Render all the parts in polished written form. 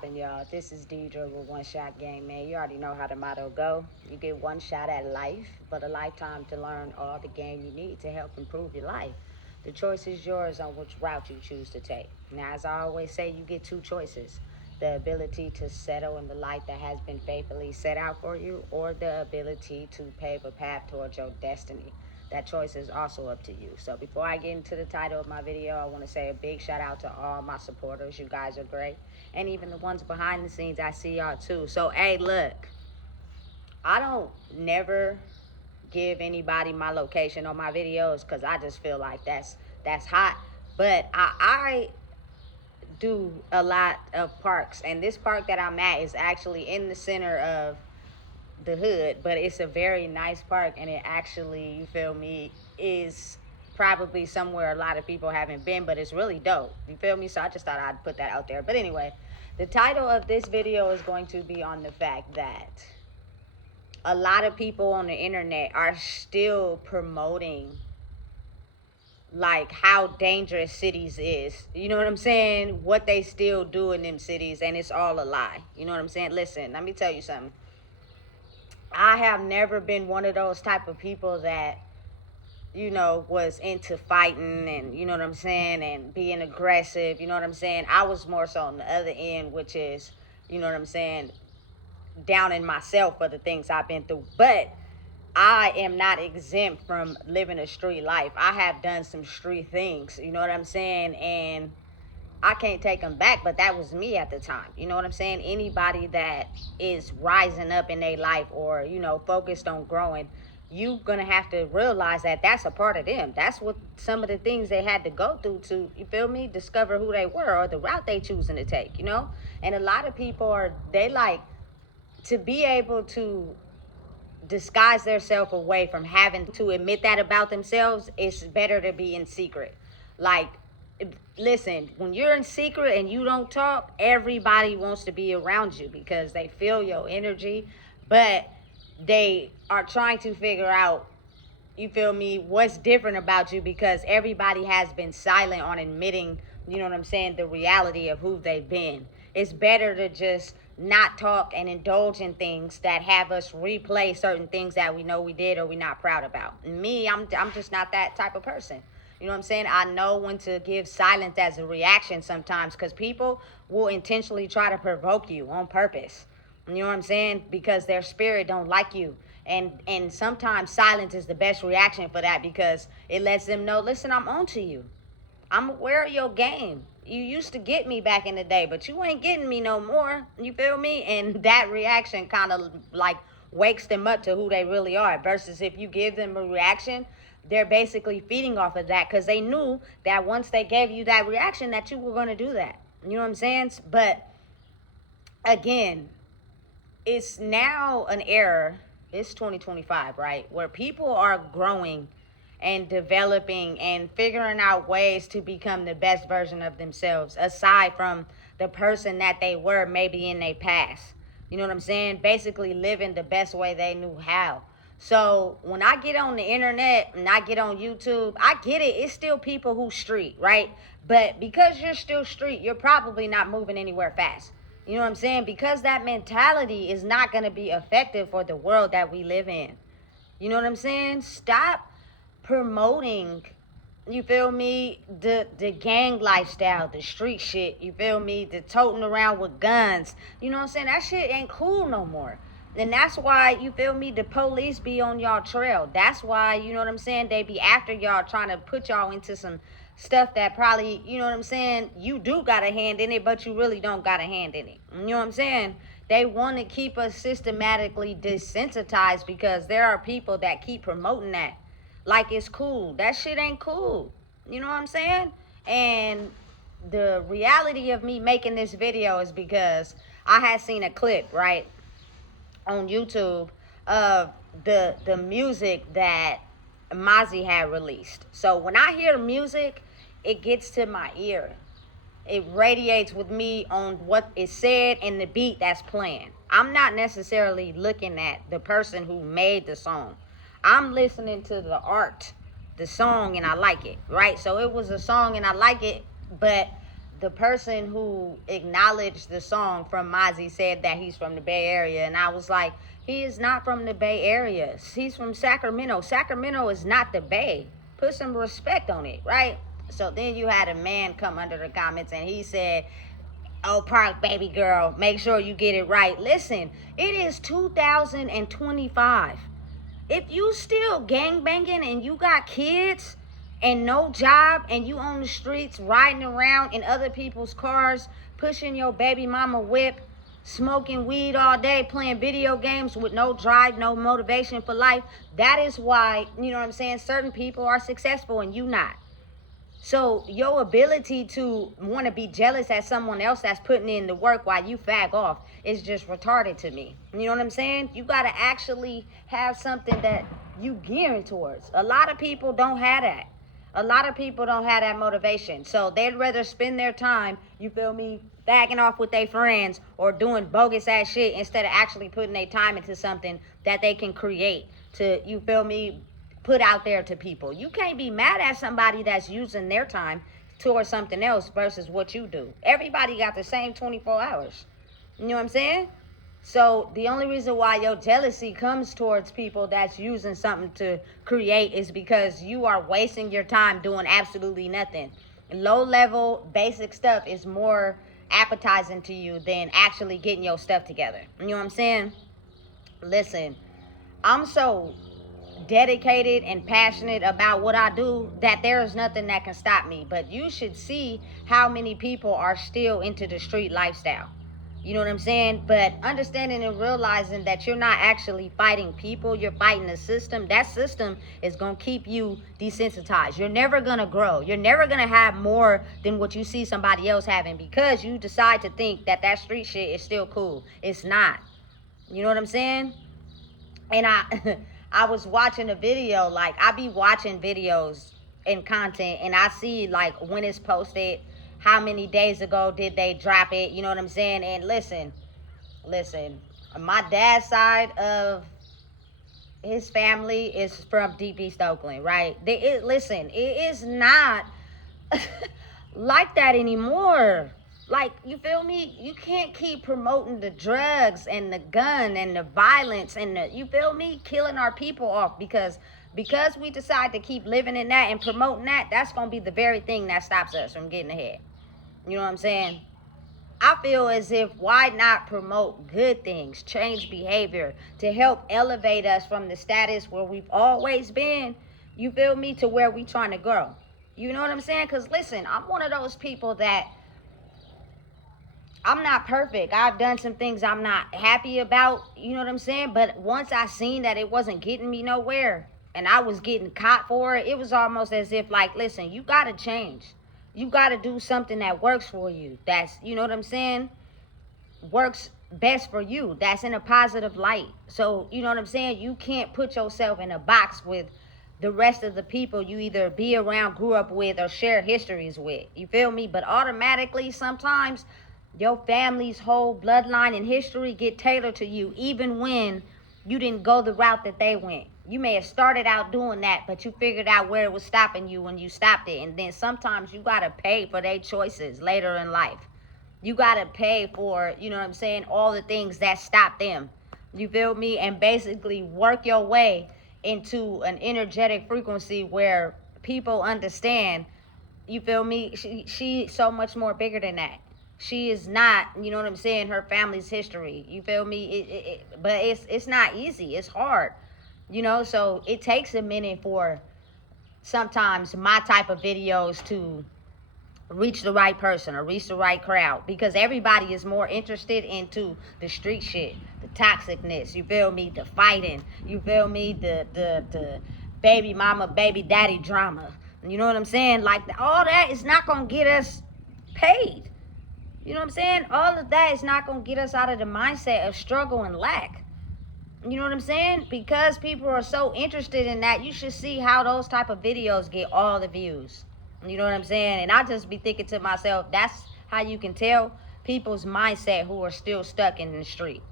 poppin', y'all? This is Deidre with One Shot Game, man. You already know how the motto go. You get one shot at life, but a lifetime to learn all the game you need to help improve your life. The choice is yours on which route you choose to take. Now, as I always say, you get two choices. The ability to settle in the life that has been faithfully set out for you, or the ability to pave a path towards your destiny. That choice is also up to you. So before I get into the title of my video, I want to say a big shout out to all my supporters. You guys are great. And even the ones behind the scenes, I see y'all too. So, hey, look, I don't never give anybody my location on my videos because I just feel like that's hot. But I do a lot of parks, and this park that I'm at is actually in the center of the hood, but it's a very nice park, and it actually, you feel me, is probably somewhere a lot of people haven't been, but it's really dope, you feel me? So I just thought I'd put that out there. But anyway, the title of this video is going to be on the fact that a lot of people on the internet are still promoting like how dangerous cities is, you know what I'm saying, what they still do in them cities, and it's all a lie, you know what I'm saying? Listen, let me tell you something. I have never been one of those type of people that, you know, was into fighting and, you know what I'm saying, and being aggressive, you know what I'm saying? I was more so on the other end, which is, you know what I'm saying, down in myself for the things I've been through. But I am not exempt from living a street life. I have done some street things, you know what I'm saying? And I can't take them back, but that was me at the time. You know what I'm saying? Anybody that is rising up in their life or, you know, focused on growing, you're going to have to realize that that's a part of them. That's what some of the things they had to go through to, you feel me, discover who they were or the route they choosing to take, you know? And a lot of people they like to be able to disguise themselves away from having to admit that about themselves. It's better to be in secret. Like, listen, when you're in secret and you don't talk, everybody wants to be around you because they feel your energy, but they are trying to figure out, you feel me, what's different about you, because everybody has been silent on admitting, you know what I'm saying, the reality of who they've been. It's better to just not talk and indulge in things that have us replay certain things that we know we did or we're not proud about. Me, I'm just not that type of person. You know what I'm saying? I know when to give silence as a reaction sometimes, because people will intentionally try to provoke you on purpose. You know what I'm saying? Because their spirit don't like you. And sometimes silence is the best reaction for that, because it lets them know, listen, I'm on to you. I'm aware of your game. You used to get me back in the day, but you ain't getting me no more. You feel me? And that reaction kind of like wakes them up to who they really are. Versus if you give them a reaction, they're basically feeding off of that, because they knew that once they gave you that reaction that you were going to do that. You know what I'm saying? But again, it's now an era, it's 2025, right, where people are growing and developing and figuring out ways to become the best version of themselves, aside from the person that they were maybe in their past. You know what I'm saying? Basically living the best way they knew how. So when I get on the internet and I get on YouTube, I get it. It's still people who street, right? But because you're still street, you're probably not moving anywhere fast. You know what I'm saying? Because that mentality is not going to be effective for the world that we live in. You know what I'm saying? Stop promoting, you feel me, the gang lifestyle, the street shit, you feel me, the toting around with guns. You know what I'm saying? That shit ain't cool no more. And that's why, you feel me, the police be on y'all trail. That's why, you know what I'm saying, they be after y'all, trying to put y'all into some stuff that probably, you know what I'm saying, you do got a hand in it, but you really don't got a hand in it. You know what I'm saying? They want to keep us systematically desensitized, because there are people that keep promoting that like it's cool. That shit ain't cool. You know what I'm saying? And the reality of me making this video is because I had seen a clip, right, on YouTube of the music that Mozzie had released. So when I hear music, it gets to my ear. It radiates with me on what is said and the beat that's playing. I'm not necessarily looking at the person who made the song. I'm listening to the art, the song, and I like it, right? So it was a song and I like it, but the person who acknowledged the song from Mozzie said that he's from the Bay Area. And I was like, he is not from the Bay Area. He's from Sacramento. Sacramento is not the Bay. Put some respect on it, right? So then you had a man come under the comments and he said, "Oh, Park, baby girl, make sure you get it right." Listen, it is 2025. If you still gangbanging and you got kids and no job and you on the streets riding around in other people's cars, pushing your baby mama whip, smoking weed all day, playing video games with no drive, no motivation for life, that is why, you know what I'm saying, certain people are successful and you not. So your ability to want to be jealous at someone else that's putting in the work while you fag off is just retarded to me. You know what I'm saying? You got to actually have something that you gearing towards. A lot of people don't have that. A lot of people don't have that motivation. So they'd rather spend their time, you feel me, fagging off with their friends or doing bogus ass shit instead of actually putting their time into something that they can create to, you feel me, put out there to people. You can't be mad at somebody that's using their time towards something else versus what you do. Everybody got the same 24 hours. You know what I'm saying? So the only reason why your jealousy comes towards people that's using something to create is because you are wasting your time doing absolutely nothing. Low level, basic stuff is more appetizing to you than actually getting your stuff together. You know what I'm saying? Listen, I'm so dedicated and passionate about what I do that there is nothing that can stop me. But you should see how many people are still into the street lifestyle. You know what I'm saying? But understanding and realizing that you're not actually fighting people, you're fighting the system. That system is going to keep you desensitized. You're never going to grow. You're never going to have more than what you see somebody else having because you decide to think that that street shit is still cool. It's not. You know what I'm saying? And I was watching a video, like I be watching videos and content and I see like when it's posted, how many days ago did they drop it, you know what I'm saying? And listen, my dad's side of his family is from Deep East Oakland, right? Listen, it is not like that anymore. Like, you feel me? You can't keep promoting the drugs and the gun and the violence and the, you feel me? Killing our people off because we decide to keep living in that and promoting that, that's going to be the very thing that stops us from getting ahead. You know what I'm saying? I feel as if why not promote good things, change behavior to help elevate us from the status where we've always been, you feel me, to where we trying to grow. You know what I'm saying? Because listen, I'm one of those people that I'm not perfect. I've done some things I'm not happy about, you know what I'm saying? But once I seen that it wasn't getting me nowhere and I was getting caught for it, it was almost as if like, listen, you got to change. You got to do something that works for you. That's, you know what I'm saying? Works best for you. That's in a positive light. So, you know what I'm saying? You can't put yourself in a box with the rest of the people you either be around, grew up with, or share histories with. You feel me? But automatically, sometimes your family's whole bloodline and history get tailored to you, even when you didn't go the route that they went. You may have started out doing that, but you figured out where it was stopping you when you stopped it. And then sometimes you got to pay for their choices later in life. You got to pay for, you know what I'm saying, all the things that stop them. You feel me? And basically work your way into an energetic frequency where people understand, you feel me? She's so much more bigger than that. She is not, you know what I'm saying, her family's history. You feel me? But it's not easy. It's hard. You know, so it takes a minute for sometimes my type of videos to reach the right person or reach the right crowd, because everybody is more interested into the street shit, the toxicness, you feel me, the fighting, you feel me, the baby mama, baby daddy drama. You know what I'm saying? Like, all that is not going to get us paid. You know what I'm saying? All of that is not going to get us out of the mindset of struggle and lack. You know what I'm saying? Because people are so interested in that, you should see how those type of videos get all the views. You know what I'm saying? And I just be thinking to myself, that's how you can tell people's mindset who are still stuck in the street.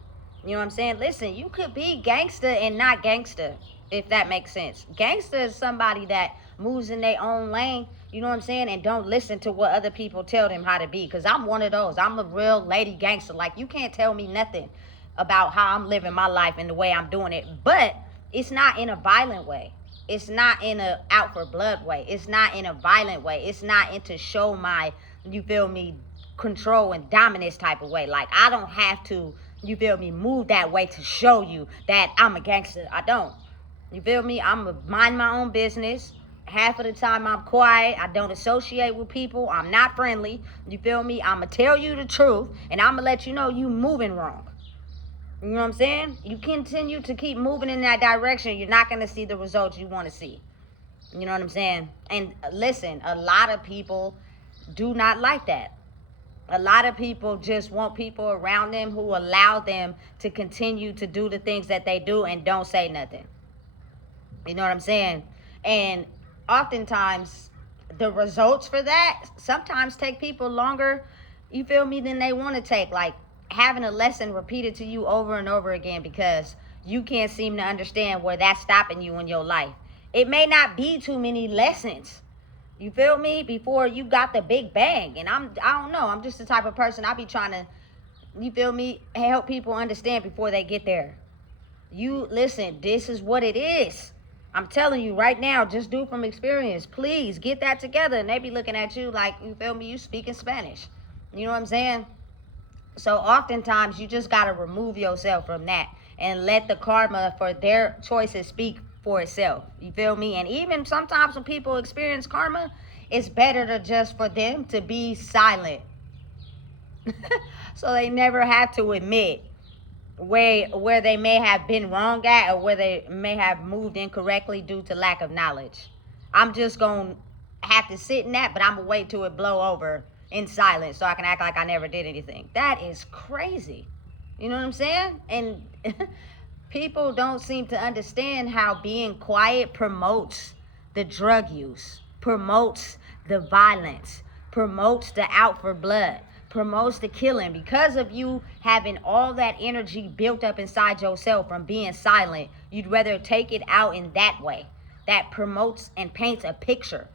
You know what I'm saying? Listen, you could be gangster and not gangster, if that makes sense. Gangster is somebody that moves in their own lane. You know what I'm saying? And don't listen to what other people tell them how to be. Because I'm one of those. I'm a real lady gangster. Like, you can't tell me nothing about how I'm living my life and the way I'm doing it. But it's not in a violent way. It's not in a out for blood way. It's not in a violent way. It's not into show my, you feel me, control and dominance type of way. Like, I don't have to, you feel me, move that way to show you that I'm a gangster. I don't. You feel me? I'm a mind my own business. Half of the time I'm quiet. I don't associate with people. I'm not friendly. You feel me? I'm going to tell you the truth, and I'm going to let you know you moving wrong. You know what I'm saying? You continue to keep moving in that direction, you're not going to see the results you want to see. You know what I'm saying? And listen, a lot of people do not like that. A lot of people just want people around them who allow them to continue to do the things that they do and don't say nothing. You know what I'm saying? And oftentimes, the results for that sometimes take people longer, you feel me, than they want to take. Like, having a lesson repeated to you over and over again because you can't seem to understand where that's stopping you in your life. It may not be too many lessons, you feel me, before you got the big bang. And I don't know, I'm just the type of person, I be trying to, you feel me, help people understand before they get there. You listen, this is what it is. I'm telling you right now, just do from experience. Please get that together. And they be looking at you like, you feel me, you speaking Spanish. You know what I'm saying? So oftentimes you just got to remove yourself from that and let the karma for their choices speak for itself. You feel me? And even sometimes when people experience karma, it's better to just for them to be silent. So they never have to admit where they may have been wrong at, or where they may have moved incorrectly due to lack of knowledge. I'm just going to have to sit in that, but I'm going to wait till it blow over in silence so I can act like I never did anything. That is crazy. You know what I'm saying? And people don't seem to understand how being quiet promotes the drug use, promotes the violence, promotes the out for blood, promotes the killing. Because of you having all that energy built up inside yourself from being silent, you'd rather take it out in that way. That promotes and paints a picture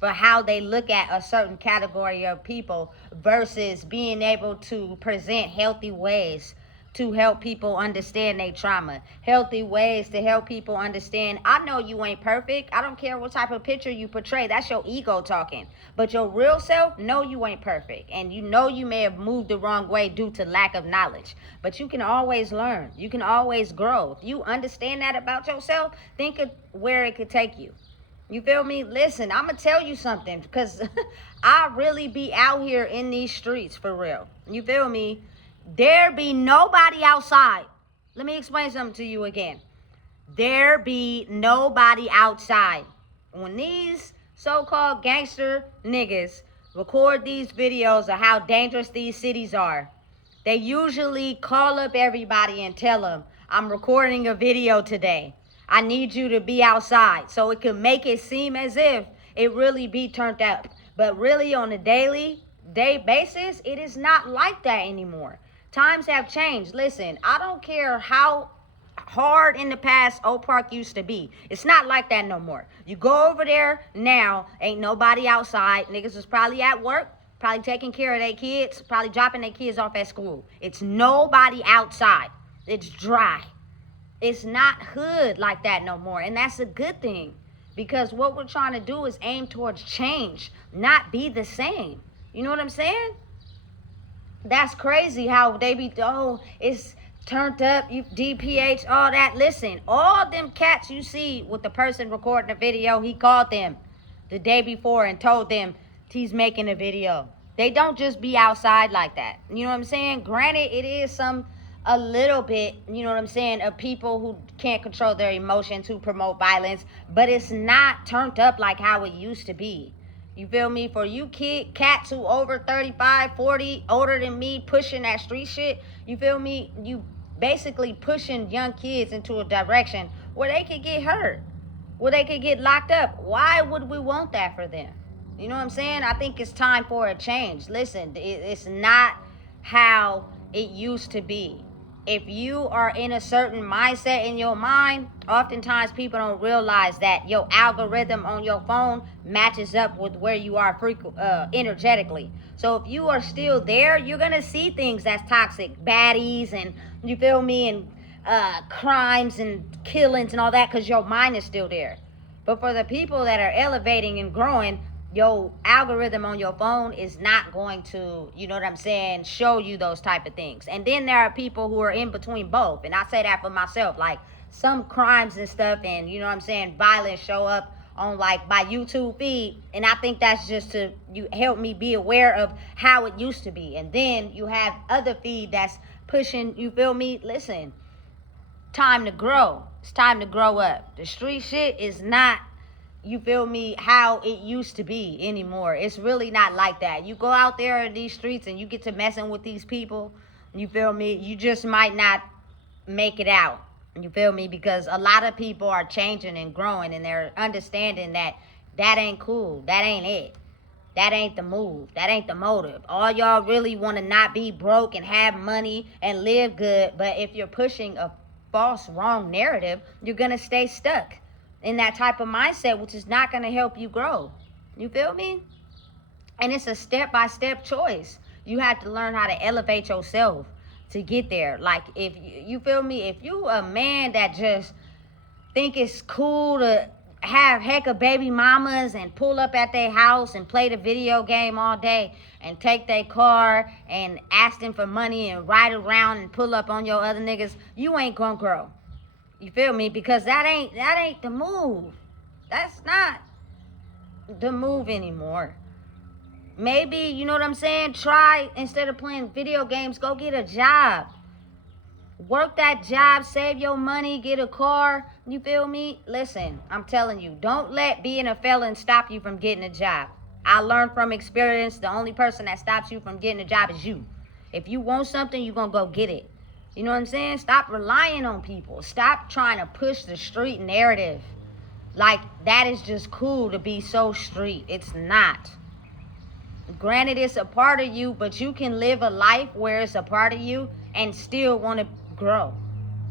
for how they look at a certain category of people versus being able to present healthy ways to help people understand their trauma. Healthy ways to help people understand, I know you ain't perfect. I don't care what type of picture you portray. That's your ego talking. But your real self, know you ain't perfect. And you know you may have moved the wrong way due to lack of knowledge. But you can always learn. You can always grow. If you understand that about yourself, think of where it could take you. You feel me? Listen, I'm going to tell you something, because I really be out here in these streets for real. You feel me? There be nobody outside. Let me explain something to you again. There be nobody outside. When these so-called gangster niggas record these videos of how dangerous these cities are, they usually call up everybody and tell them, I'm recording a video today. I need you to be outside, so it can make it seem as if it really be turned up. But really, on a day basis, it is not like that anymore. Times have changed. Listen, I don't care how hard in the past Oak Park used to be. It's not like that no more. You go over there now, ain't nobody outside. Niggas is probably at work, probably taking care of their kids, probably dropping their kids off at school. It's nobody outside. It's dry. It's not hood like that no more. And that's a good thing, because what we're trying to do is aim towards change, not be the same. You know what I'm saying? That's crazy how they be, oh, it's turned up, you DPH, all that. Listen, all them cats you see with the person recording the video, he called them the day before and told them he's making a video. They don't just be outside like that. You know what I'm saying? Granted, it is a little bit, you know what I'm saying, of people who can't control their emotions, who promote violence, but it's not turned up like how it used to be. You feel me? For you cats who over 35, 40, older than me, pushing that street shit, you feel me? You basically pushing young kids into a direction where they could get hurt, where they could get locked up. Why would we want that for them? You know what I'm saying? I think it's time for a change. Listen, it's not how it used to be. if you are in a certain mindset in your mind, oftentimes people don't realize that your algorithm on your phone matches up with where you are energetically. So if you are still there, you're gonna see things that's toxic, baddies, and you feel me, and crimes and killings and all that, because your mind is still there. But for the people that are elevating and growing, your algorithm on your phone is not going to, you know what I'm saying, show you those type of things. And then there are people who are in between both. And I say that for myself. Like, some crimes and stuff and, you know what I'm saying, violence show up on like my YouTube feed. And I think that's just to you help me be aware of how it used to be. And then you have other feed that's pushing, you feel me? Listen, time to grow. It's time to grow up. The street shit is not, you feel me, how it used to be anymore. It's really not like that. You go out there in these streets and you get to messing with these people, you feel me, you just might not make it out. You feel me? Because a lot of people are changing and growing, and they're understanding that that ain't cool. That ain't it. That ain't the move. That ain't the motive. All y'all really want to not be broke and have money and live good. But if you're pushing a false, wrong narrative, you're going to stay stuck in that type of mindset, which is not going to help you grow. You feel me? And it's a step-by-step choice. You have to learn how to elevate yourself to get there. Like, if you feel me, if you a man that just think it's cool to have heck of baby mamas and pull up at their house and play the video game all day and take their car and ask them for money and ride around and pull up on your other niggas, you ain't gonna grow. You feel me? Because that ain't the move. That's not the move anymore. Maybe, you know what I'm saying, try, instead of playing video games, go get a job. Work that job, save your money, get a car. You feel me? Listen, I'm telling you, don't let being a felon stop you from getting a job. I learned from experience, the only person that stops you from getting a job is you. If you want something, you're going to go get it. You know what I'm saying? Stop relying on people. Stop trying to push the street narrative. Like, that is just cool to be so street. It's not. Granted, it's a part of you, but you can live a life where it's a part of you and still want to grow.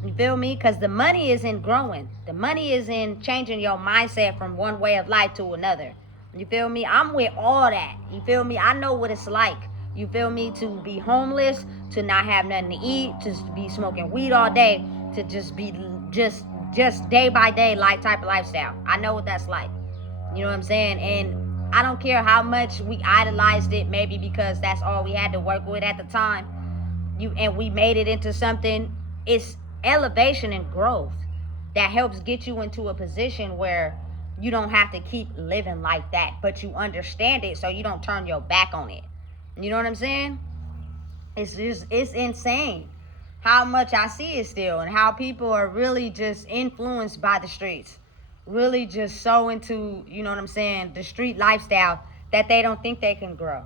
You feel me? Because the money is in growing. The money is in changing your mindset from one way of life to another. You feel me? I'm with all that. You feel me? I know what it's like. You feel me? To be homeless, to not have nothing to eat, to be smoking weed all day, to just be just day by day type of lifestyle. I know what that's like. You know what I'm saying? And I don't care how much we idolized it, maybe because that's all we had to work with at the time. And we made it into something. It's elevation and growth that helps get you into a position where you don't have to keep living like that, but you understand it so you don't turn your back on it. You know what I'm saying? It's insane how much I see it still, and how people are really just influenced by the streets. Really just so into, you know what I'm saying, the street lifestyle, that they don't think they can grow.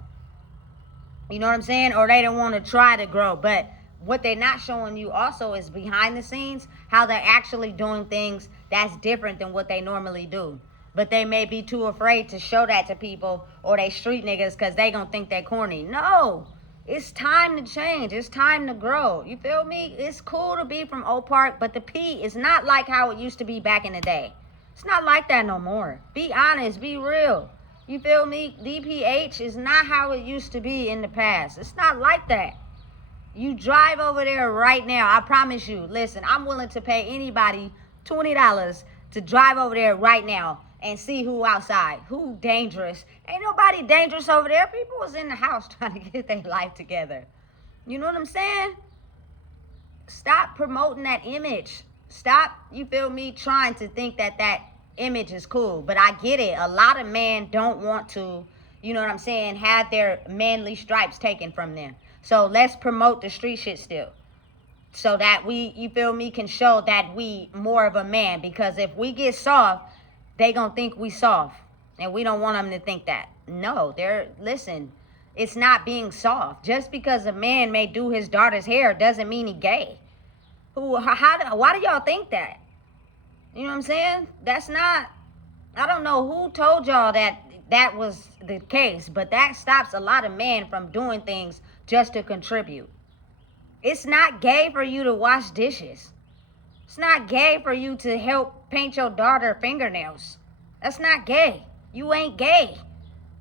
You know what I'm saying? Or they don't want to try to grow. But what they're not showing you also is behind the scenes, how they're actually doing things that's different than what they normally do. But they may be too afraid to show that to people, or they street niggas, because they gonna think they corny. No, it's time to change. It's time to grow. You feel me? It's cool to be from Oak Park, but the P is not like how it used to be back in the day. It's not like that no more. Be honest, be real. You feel me? DPH is not how it used to be in the past. It's not like that. You drive over there right now, I promise you. Listen, I'm willing to pay anybody $20 to drive over there right now and see who outside. Who dangerous. Ain't nobody dangerous over there. People was in the house trying to get their life together. You know what I'm saying? Stop promoting that image. Stop, you feel me, trying to think that that image is cool. But I get it. A lot of men don't want to, you know what I'm saying, have their manly stripes taken from them. So let's promote the street shit still. So that we, you feel me, can show that we more of a man. Because if we get soft, they gonna think we soft. And we don't want them to think that. No, listen, it's not being soft. Just because a man may do his daughter's hair doesn't mean he gay. Why do y'all think that? You know what I'm saying? That's not, I don't know who told y'all that was the case, but that stops a lot of men from doing things just to contribute. It's not gay for you to wash dishes. It's not gay for you to help paint your daughter fingernails. That's not gay. You ain't gay.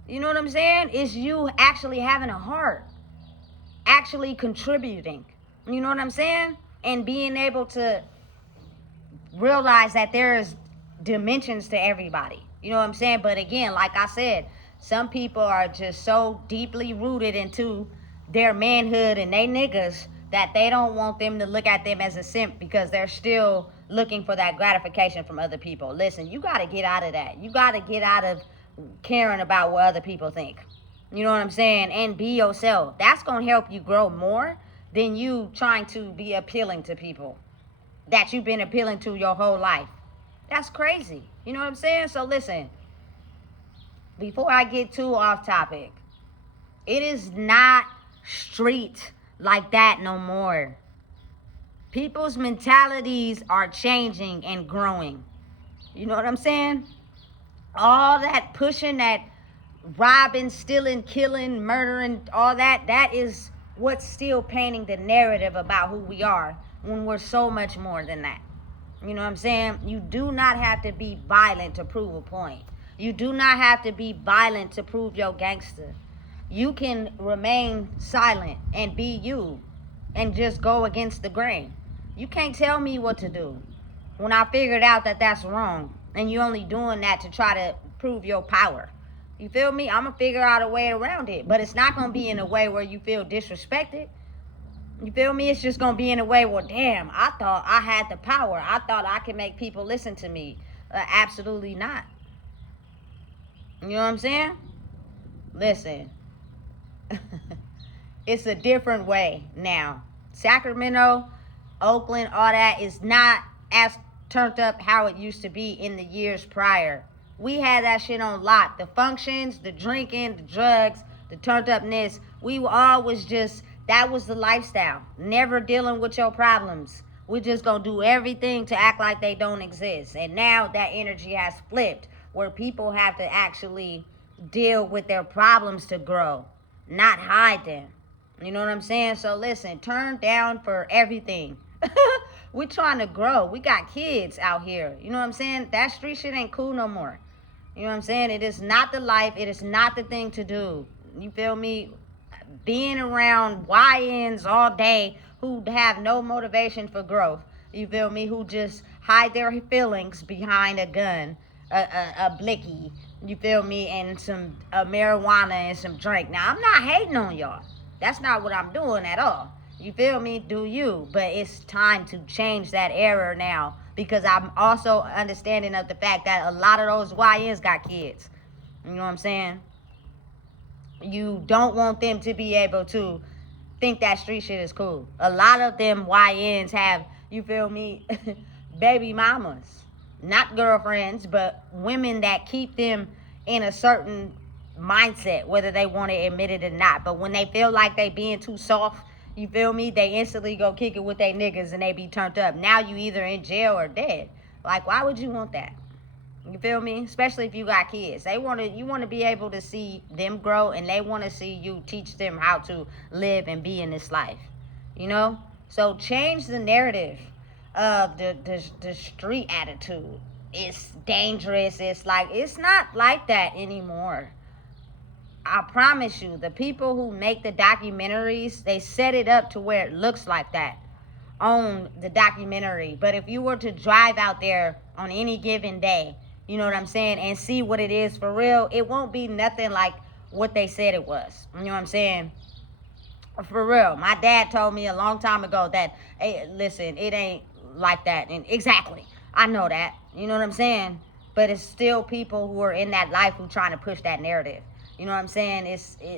You know what I'm saying? It's you actually having a heart, actually contributing. You know what I'm saying? And being able to realize that there's dimensions to everybody. You know what I'm saying? But again, like I said, some people are just so deeply rooted into their manhood and they niggas that they don't want them to look at them as a simp because they're still looking for that gratification from other people. Listen, you got to get out of that. You got to get out of caring about what other people think. You know what I'm saying? And be yourself. That's going to help you grow more than you trying to be appealing to people that you've been appealing to your whole life. That's crazy. You know what I'm saying? So listen, before I get too off topic, it is not street like that no more. People's mentalities are changing and growing. You know what I'm saying? All that pushing, that robbing, stealing, killing, murdering, all that, that is what's still painting the narrative about who we are when we're so much more than that. You know what I'm saying? You do not have to be violent to prove a point. You do not have to be violent to prove your gangster. You can remain silent and be you and just go against the grain. You can't tell me what to do when I figured out that that's wrong and you only doing that to try to prove your power. You feel me? I'm going to figure out a way around it, but it's not going to be in a way where you feel disrespected. You feel me? It's just going to be in a way, well, damn, I thought I had the power. I thought I could make people listen to me. Absolutely not. You know what I'm saying? Listen, it's a different way now. Sacramento, Oakland, all that is not as turned up how it used to be in the years prior. We had that shit on lock. The functions, the drinking, the drugs, the turned upness. We all was just, that was the lifestyle. Never dealing with your problems. We just gonna do everything to act like they don't exist. And now that energy has flipped where people have to actually deal with their problems to grow, not hide them. You know what I'm saying? So listen, turn down for everything. We're trying to grow. We got kids out here. You know what I'm saying? That street shit ain't cool no more. You know what I'm saying? It is not the life. It is not the thing to do. You feel me? Being around YNs all day who have no motivation for growth. You feel me? Who just hide their feelings behind a gun, a blicky. You feel me? And some marijuana and some drink. Now, I'm not hating on y'all. That's not what I'm doing at all. You feel me? Do you? But it's time to change that error now because I'm also understanding of the fact that a lot of those YNs got kids. You know what I'm saying? You don't want them to be able to think that street shit is cool. A lot of them YNs have, you feel me, baby mamas. Not girlfriends, but women that keep them in a certain mindset, whether they want to admit it or not. But when they feel like they being too soft, you feel me, they instantly go kick it with they niggas and they be turned up. Now you either in jail or dead. Like, why would you want that? You feel me? Especially if you got kids. You want to be able to see them grow and they want to see you teach them how to live and be in this life. You know? So change the narrative of the street attitude. It's dangerous. It's like, it's not like that anymore. I promise you, the people who make the documentaries, they set it up to where it looks like that on the documentary. But if you were to drive out there on any given day, you know what I'm saying, and see what it is for real, it won't be nothing like what they said it was. You know what I'm saying? For real. My dad told me a long time ago that, hey, listen, it ain't like that. And exactly, I know that. You know what I'm saying? But it's still people who are in that life who trying to push that narrative. You know what I'm saying?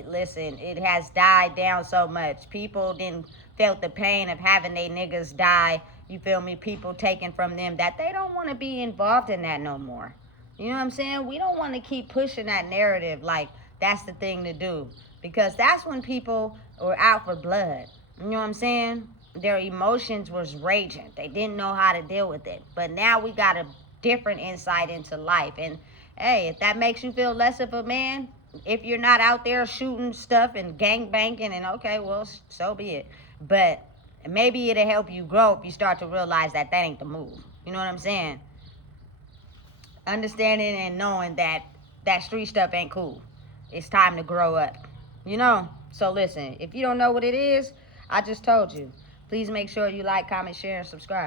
Listen, it has died down so much. People didn't felt the pain of having they niggas die. You feel me? People taken from them that they don't want to be involved in that no more. You know what I'm saying? We don't want to keep pushing that narrative like that's the thing to do. Because that's when people were out for blood. You know what I'm saying? Their emotions was raging. They didn't know how to deal with it. But now we got a different insight into life. And hey, if that makes you feel less of a man, if you're not out there shooting stuff and gang banging, and okay, well, so be it. But And maybe it'll help you grow if you start to realize that that ain't the move. You know what I'm saying? Understanding and knowing that that street stuff ain't cool. It's time to grow up. You know? So listen, if you don't know what it is, I just told you. Please make sure you like, comment, share, and subscribe.